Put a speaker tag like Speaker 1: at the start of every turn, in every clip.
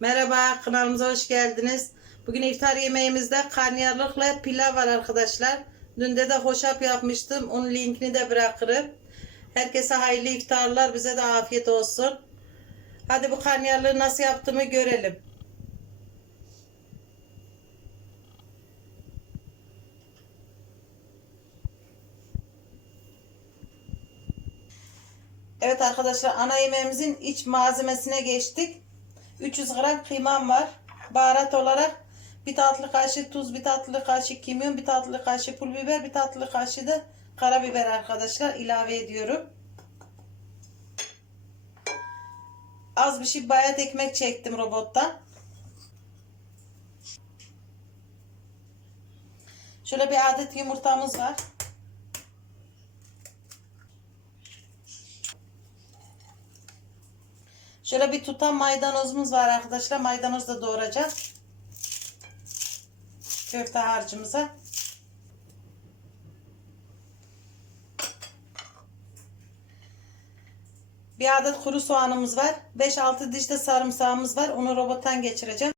Speaker 1: Merhaba kanalımıza hoş geldiniz. Bugün iftar yemeğimizde karnıyarıkla pilav var arkadaşlar. Dün de de hoşaf yapmıştım. Onun linkini de bırakırım. Herkese hayırlı iftarlar. Bize de afiyet olsun. Hadi bu karnıyarığı nasıl yaptığımı görelim. Evet arkadaşlar ana yemeğimizin iç malzemesine geçtik. 300 gram kıymam var. Baharat olarak bir tatlı kaşık tuz, bir tatlı kaşık kimyon, bir tatlı kaşık pul biber, bir tatlı kaşık da karabiber arkadaşlar ilave ediyorum. Az bir şey bayat ekmek çektim robottan. Şöyle bir adet yumurtamız var. Şöyle bir tutam maydanozumuz var arkadaşlar. Maydanoz da doğrayacağız. Köfte harcımıza. Bir adet kuru soğanımız var. 5-6 diş de sarımsağımız var. Onu robottan geçireceğim.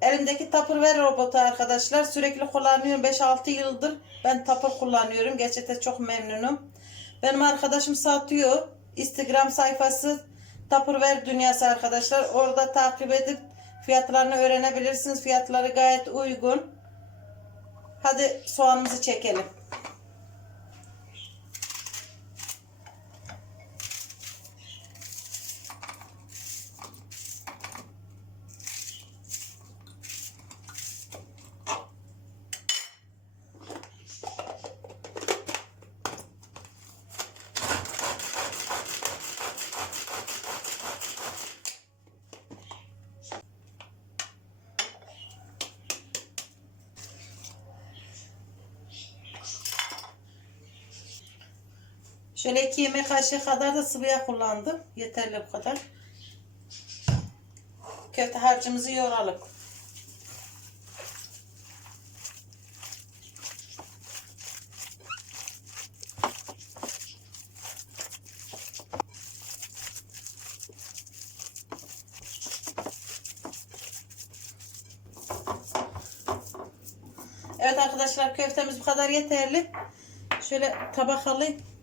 Speaker 1: Elimdeki Tupperware robotu arkadaşlar. Sürekli kullanıyorum. 5-6 yıldır ben Tupper kullanıyorum. Gerçekten çok memnunum. Benim arkadaşım satıyor. Instagram sayfası Tupperware Dünyası arkadaşlar. Orada takip edip fiyatlarını öğrenebilirsiniz. Fiyatları gayet uygun. Hadi soğanımızı çekelim. Şöyle iki yemek kaşığı kadar da sıvı yağ kullandım. Yeterli bu kadar. Köfte harcımızı yoğuralım. Evet arkadaşlar köftemiz bu kadar yeterli. Şöyle tabak alayım.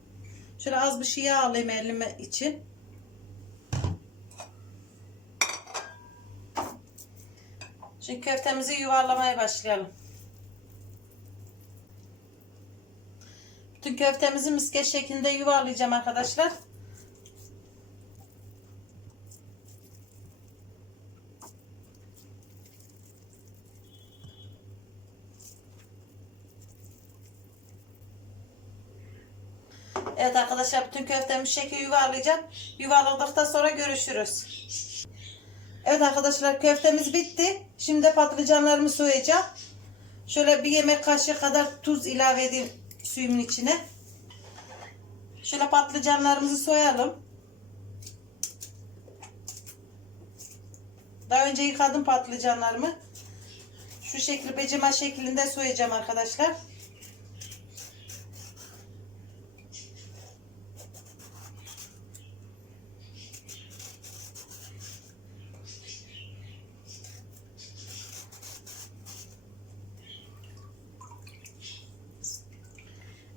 Speaker 1: Şöyle az bir şey yağ alayım elime için. Şimdi köftemizi yuvarlamaya başlayalım. Bütün köftemizi misket şeklinde yuvarlayacağım arkadaşlar. Evet arkadaşlar bütün köftemi şekil yuvarlayacağım. Yuvarladıktan sonra görüşürüz. Evet arkadaşlar köftemiz bitti. Şimdi patlıcanlarımı soyacağım. Şöyle bir yemek kaşığı kadar tuz ilave edeyim suyumun içine. Şöyle patlıcanlarımızı soyalım. Daha önce yıkadım patlıcanlarımı. Şu şekilde becema şeklinde soyacağım arkadaşlar.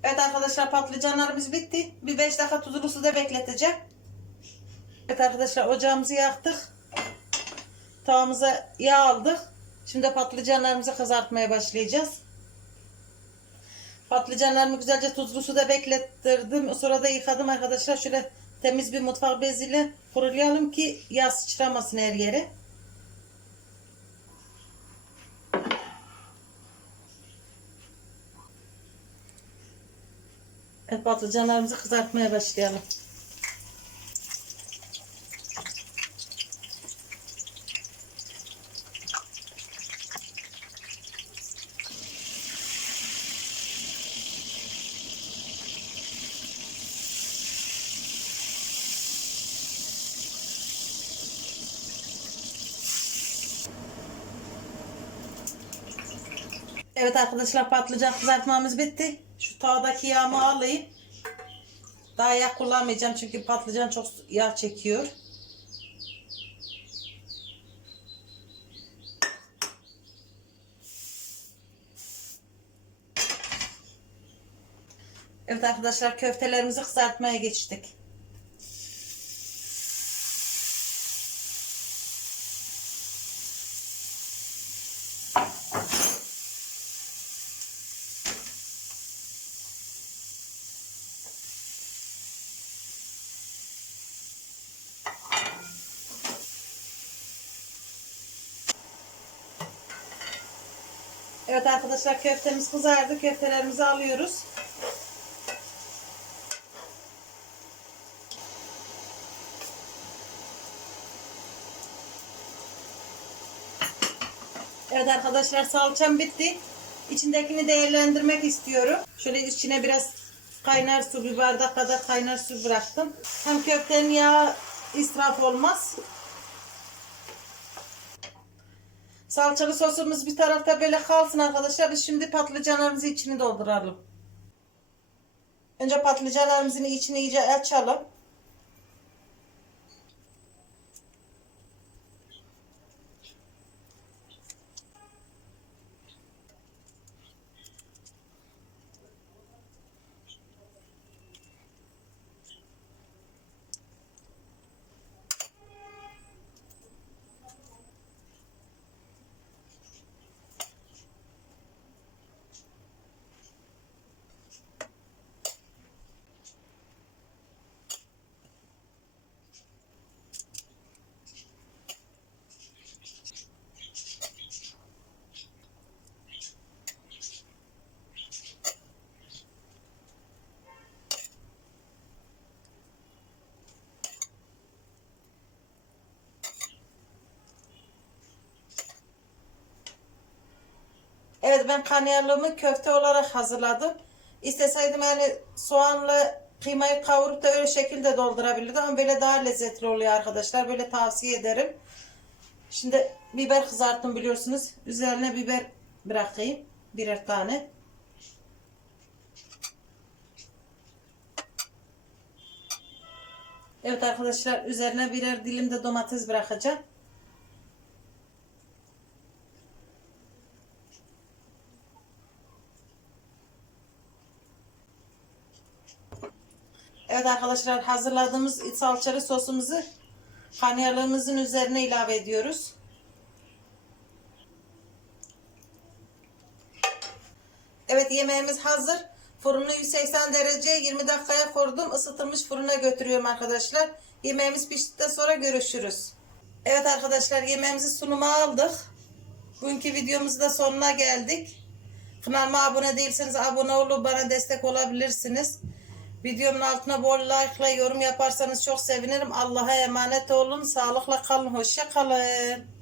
Speaker 1: Evet arkadaşlar patlıcanlarımız bitti. Bir 5 dakika tuzlu suda bekleteceğim. Evet arkadaşlar ocağımızı yaktık. Tavamıza yağ aldık. Şimdi patlıcanlarımızı kızartmaya başlayacağız. Patlıcanlarımı güzelce tuzlu suda beklettirdim. Sonra da yıkadım arkadaşlar. Şöyle temiz bir mutfak beziyle kurulayalım ki yağ sıçramasın her yere. Patlıcanlarımızı kızartmaya başlayalım. Evet arkadaşlar patlıcan kızartmamız bitti. Şu tavadaki yağımı alayım. Daha yağ kullanmayacağım çünkü patlıcan çok yağ çekiyor. Evet arkadaşlar köftelerimizi kızartmaya geçtik. Evet arkadaşlar köftemiz kızardı. Köftelerimizi alıyoruz. Evet arkadaşlar salçam bitti. İçindekini değerlendirmek istiyorum. Şöyle içine biraz kaynar su, bir bardak kadar kaynar su bıraktım. Hem köftenin yağı israf olmaz. Salçalı sosumuz bir tarafta böyle kalsın arkadaşlar. Biz şimdi patlıcanlarımızı içini dolduralım. Önce patlıcanlarımızın içini iyice açalım. Evet ben karnıyarlığımı köfte olarak hazırladım. İsteseydim yani soğanla kıymayı kavurup da öyle şekilde doldurabilirdim ama böyle daha lezzetli oluyor arkadaşlar. Böyle tavsiye ederim. Şimdi biber kızarttım biliyorsunuz. Üzerine biber bırakayım. Birer tane. Evet arkadaşlar üzerine birer dilim de domates bırakacağım. Evet arkadaşlar hazırladığımız salçalı sosumuzu karnıyarlığımızın üzerine ilave ediyoruz. Evet yemeğimiz hazır. Fırını 180 derece 20 dakikaya kurdum. Isıtılmış fırına götürüyorum arkadaşlar. Yemeğimiz piştikten sonra görüşürüz. Evet arkadaşlar yemeğimizi sunuma aldık. Bugünkü videomuzun da sonuna geldik. Kanalıma abone değilseniz abone olup bana destek olabilirsiniz. Videomun altına bol like ile yorum yaparsanız çok sevinirim. Allah'a emanet olun. Sağlıkla kalın. Hoşça kalın.